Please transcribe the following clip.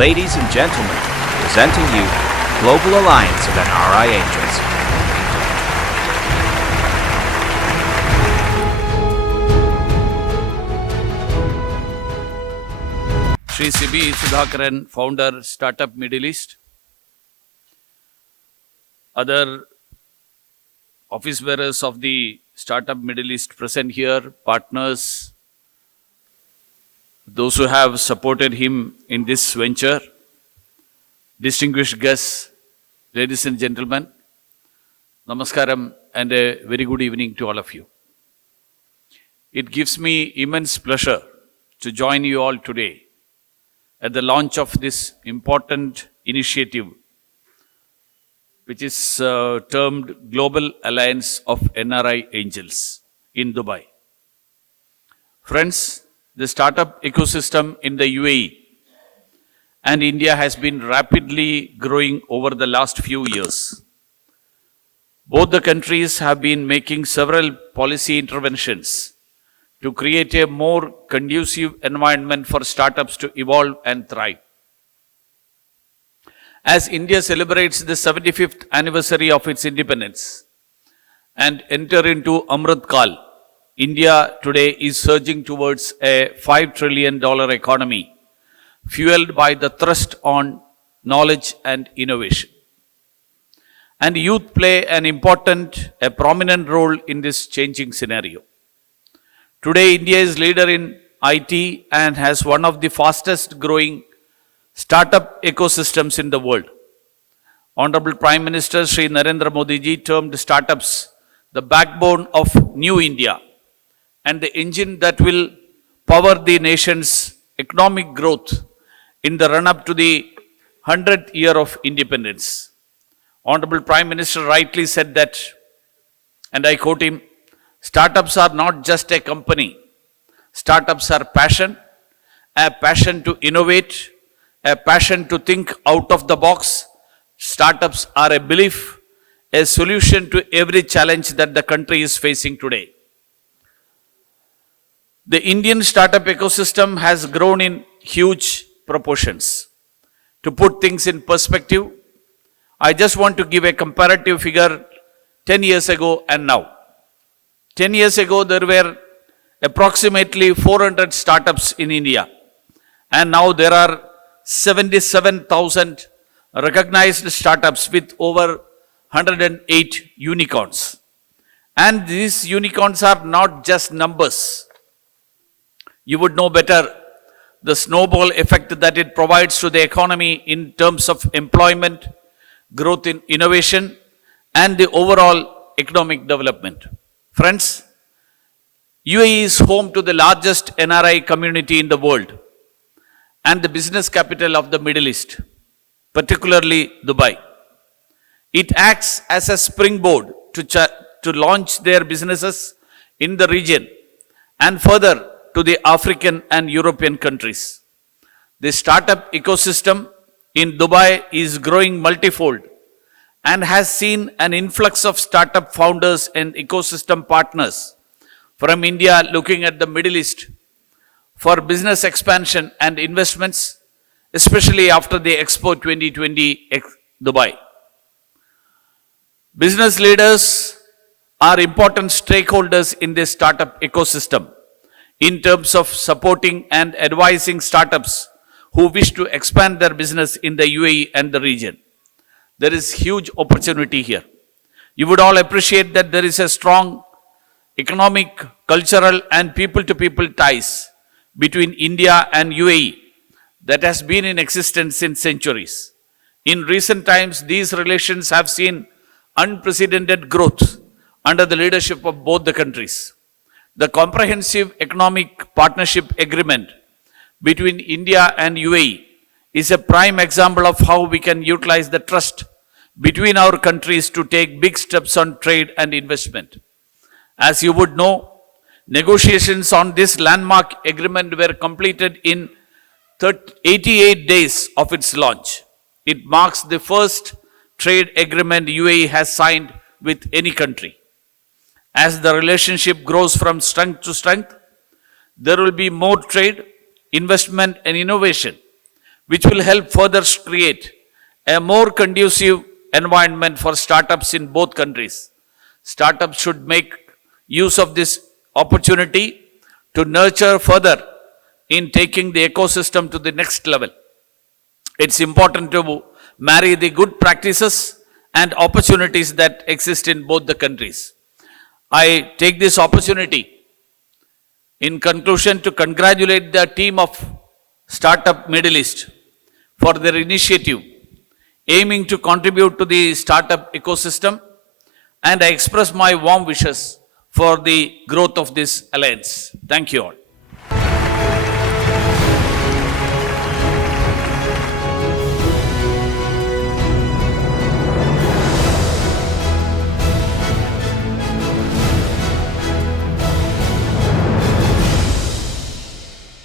Ladies and gentlemen, presenting you Global Alliance of NRI Angels. Shri Sudhakaran, founder, Startup Middle East. Other office bearers of the Startup Middle East present here, partners, those who have supported him in this venture, distinguished guests, ladies and gentlemen, namaskaram and a very good evening to all of you. It gives me immense pleasure to join you all today at the launch of this important initiative, which is termed Global Alliance of NRI Angels in Dubai. Friends, the startup ecosystem in the UAE and India has been rapidly growing over the last few years. Both the countries have been making several policy interventions to create a more conducive environment for startups to evolve and thrive. As India celebrates the 75th anniversary of its independence and enter into Amrit Kal, India today is surging towards a $5 trillion economy, fueled by the thrust on knowledge and innovation. And youth play a prominent role in this changing scenario. Today, India is leader in IT and has one of the fastest growing startup ecosystems in the world. Honorable Prime Minister Shri Narendra Modi ji termed startups the backbone of New India and the engine that will power the nation's economic growth in the run-up to the 100th year of independence. Honorable Prime Minister rightly said that, and I quote him, startups are not just a company. Startups are passion, a passion to innovate, a passion to think out of the box. Startups are a belief, a solution to every challenge that the country is facing today. The Indian startup ecosystem has grown in huge proportions. To put things in perspective, I just want to give a comparative figure 10 years ago and now. 10 years ago, there were approximately 400 startups in India, and now there are 77,000 recognized startups with over 108 unicorns. And these unicorns are not just numbers. You would know better the snowball effect that it provides to the economy in terms of employment, growth in innovation, and the overall economic development. Friends, UAE is home to the largest NRI community in the world and the business capital of the Middle East, particularly Dubai. It acts as a springboard to launch their businesses in the region and further to the African and European countries. The startup ecosystem in Dubai is growing multifold and has seen an influx of startup founders and ecosystem partners from India looking at the Middle East for business expansion and investments, especially after the Expo 2020 Dubai. Business leaders are important stakeholders in this startup ecosystem in terms of supporting and advising startups who wish to expand their business in the UAE and the region. There is huge opportunity here. You would all appreciate that there is a strong economic, cultural, and people-to-people ties between India and UAE that has been in existence since centuries. In recent times, these relations have seen unprecedented growth under the leadership of both the countries. The Comprehensive Economic Partnership Agreement between India and UAE is a prime example of how we can utilize the trust between our countries to take big steps on trade and investment. As you would know, negotiations on this landmark agreement were completed in 88 days of its launch. It marks the first trade agreement UAE has signed with any country. As the relationship grows from strength to strength, there will be more trade, investment, and innovation which will help further create a more conducive environment for startups in both countries. Startups should make use of this opportunity to nurture further in taking the ecosystem to the next level. It's important to marry the good practices and opportunities that exist in both the countries. I take this opportunity in conclusion to congratulate the team of Startup Middle East for their initiative aiming to contribute to the startup ecosystem, and I express my warm wishes for the growth of this alliance. Thank you all.